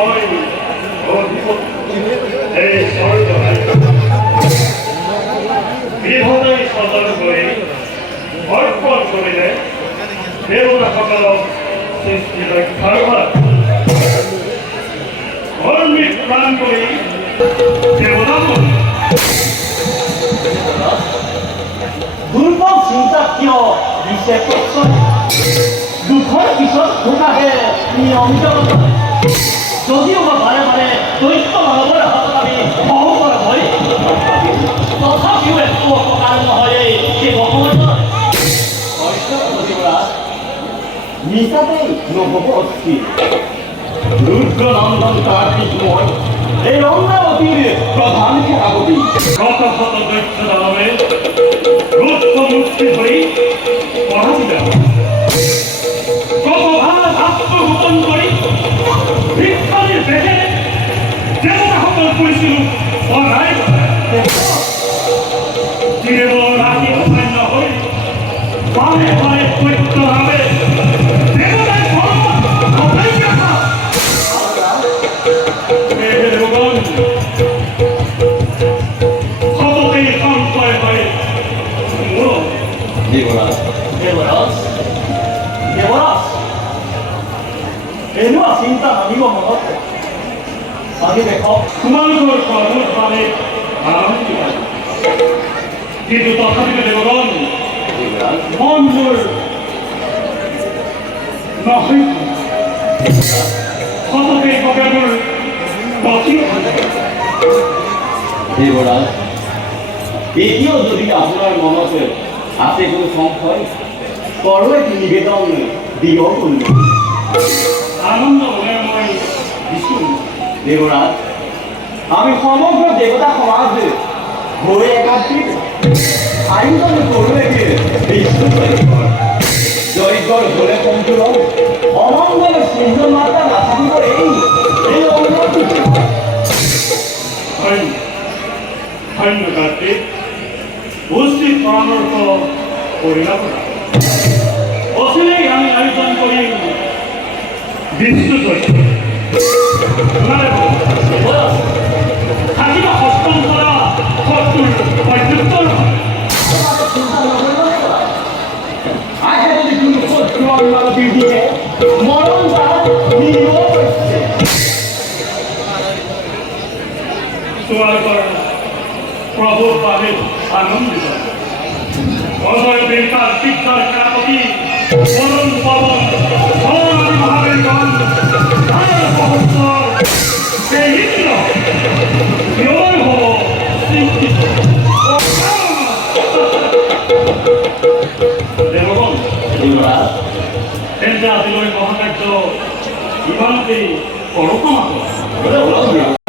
হয় এই স্বৰ্গৰাই গৃহলৈ সজন কৰি অৰ্পণ কৰিলে দেৱতাসকলক সৃষ্টি ৰক্ষাৰ ভাৰ ধৰ্মীক প্ৰাণ কৰি দেৱতাবোৰ দুৰ্ভোগ চিন্তা কিয় দিছে প্ৰশ্ৰয় দুখৰ পিছত সুখ আহে নিয়ম জগতত যদিও বা বাৰে বাৰে দৈত্য মানৱৰ হাতত আমি সহু কৰা হয় তথাপিও একো অপকাৰ নহয় এই জীৱসমাজৰ মিছাতেই নহ'ব অস্থিৰ ৰুদ্ৰনন্দন কাৰ্তিক মই এই অমৰাৱতীৰ প্ৰধান সেনাপতি শত শত দৈত্য দানৱে ৰুদ্ৰ মুক্তি ধৰি পঢ়াইছিল কত ভাল আত্মগোপন কৰি ভিক্ষাৰীৰ বেগেৰে দেৱতাসকল কৰিছিলোঁ পঢ়াই কেৱল ৰাতি অসান্য হৈ বাৰে বাৰে দৈত্যভাৱে দেৱতাই সততেই সংশয় হয় মোৰ দেৱৰাজ দেৱৰাজ দেৱৰাজ এনেকুৱা চিন্তা ভাবিব মনত ভাবি দেখক তোমালোকৰ কৰ্মৰ বাবে আৰম্ভ কিন্তু তথাপিও দেৱগণ মন মোৰ নহয় সততেই কবে মোৰ বাকী দেৱৰাজ এতিয়াও যদি আপোনাৰ মনত আছে কোনো সংশয় কৰো এটি নিবেদন দিয়ক আনন্দ মনে মই দিছোঁ দেৱৰাজ আমি সমগ্ৰ দেৱতা সমাজ হৈ একাত্ৰিত আয়োজন কৰোঁ এটি দৰিদ্ৰৰ ঘৰে সম্পূৰ্ণ অমংগল চিহ্ন মাত্ৰা নাথাকিব এই অনুমতি ধন্য কাৰ্তিক উচিত পৰামৰ্শ কৰিলা অচিলেই আমি আয়োজন কৰিম বিদ্যুৎ থাকিব সষ্টম কৰা শত্ৰুৰ প্ৰত্যুত্তৰ আহে যদি কোনো শত্ৰু অনুমতিৰ দিকে মৰণ তাত নিব তোমালোকৰ প্ৰভুৰ বাবে আনন্দিত অজয় বীৰ কাৰ্তিকৰ সেনাপতি বৰুণ পৱন মহাবীৰগণ সেই ইন্দ্ৰ কিয় হ'ব চিন্তিত দেৱগণ তেন্তে আজিলৈ মহাকাৰ্য ইমানতেই কৰোঁ সমাপ্ত